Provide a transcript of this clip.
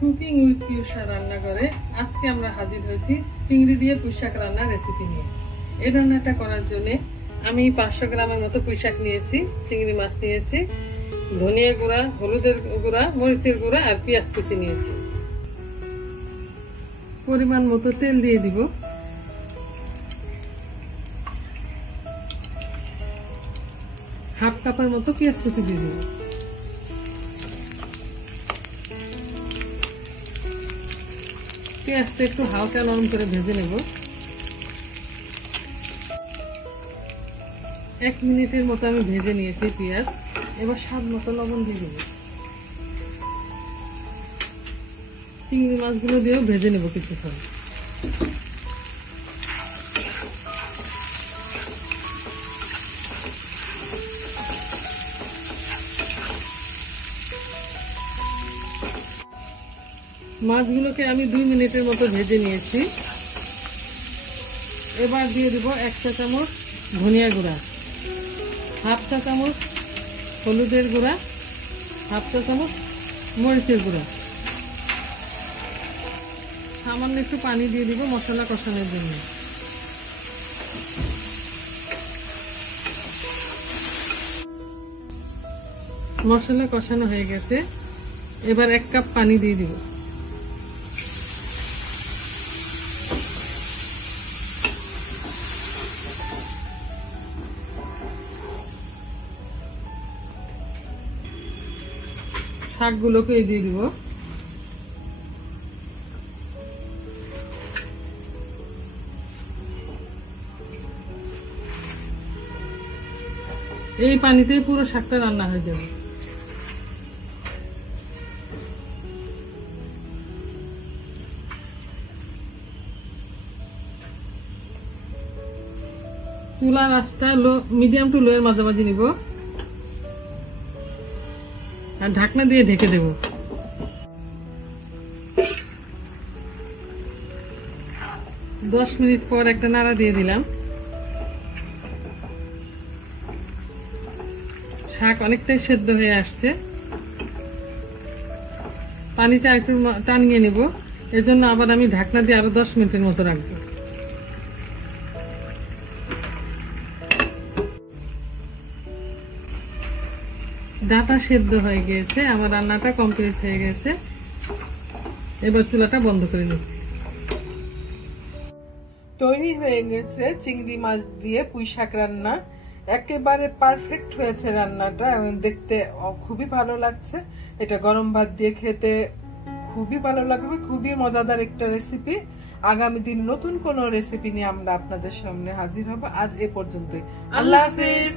Cooking with পিউষা রান্নাঘরে আজকে আমরা হাজির হয়েছি চিংড়ি দিয়ে পুঁইশাক রান্নার রেসিপি নিয়ে। এই রান্নাটা করার জন্য আমি 500 গ্রামের মতো পুঁইশাক নিয়েছি, চিংড়ি মাছ নিয়েছি, ধনিয়া গুঁড়া, হলুদের গুঁড়া, মরিচের গুঁড়া আর পেঁয়াজ কুচি নিয়েছি। পরিমাণ মতো তেল দিয়ে দিব। হাফ কাপের মতো পেঁয়াজ কুচি দিয়ে দিব। পেঁয়াজটা একটু হালকা নরম করে ভেজে নেব। 1 মিনিটের মতো আমি ভেজে নিয়েছি পেঁয়াজ। এবার স্বাদ মতো লবণ দিয়ে দেব। চিংড়ি মাছগুলো দিয়েও ভেজে নেব কিছুক্ষণ। মাছগুলোকে আমি 2 মিনিটের মতো ভেজে নিয়েছি। এবার দিয়ে দেব 1 চা চামচ ধনিয়া গুঁড়া, হাফ চা চামচ হলুদের গুঁড়া, হাফ চা চামচ মরিচের গুঁড়া। সামান্য একটু পানি দিয়ে দিব মশলা কষানোর জন্য। মশলা কষানো হয়ে গেছে। এবার 1 কাপ পানি দিয়ে দিব। শাকগুলোকে দিয়ে দিব। এই পানিতেই পুরো শাকটা রান্না হয়ে যাবে। চুলার আঁচটা মিডিয়াম টু লো এর মাঝামাঝি নিব আর ঢাকনা দিয়ে ঢেকে দেব। 10 মিনিট পর একটা নাড়া দিয়ে দিলাম। শাক অনেকটাই সেদ্ধ হয়ে আসছে। পানিটা একটু টানিয়ে নেব, এজন্য আবার আমি ঢাকনা দিয়ে আরো 10 মিনিটের মতো রাখবো। ডাটা সেদ্ধ হয়ে গিয়েছে, আমার রান্নাটা কমপ্লিট হয়ে গেছে। এবার চুলাটা বন্ধ করে নিচ্ছি। তৈরি হয়ে গেছে চিংড়ি মাছ দিয়ে পুঁইশাক রান্না। একেবারে পারফেক্ট হয়েছে রান্নাটা এবং দেখতে খুবই ভালো লাগছে। এটা গরম ভাত দিয়ে খেতে খুবই ভালো লাগবে। খুবই মজাদার একটা রেসিপি। আগামী দিন নতুন কোনো রেসিপি নিয়ে আমরা আপনাদের সামনে হাজির হব। আজ এ পর্যন্তই। আল্লাহ হাফেজ।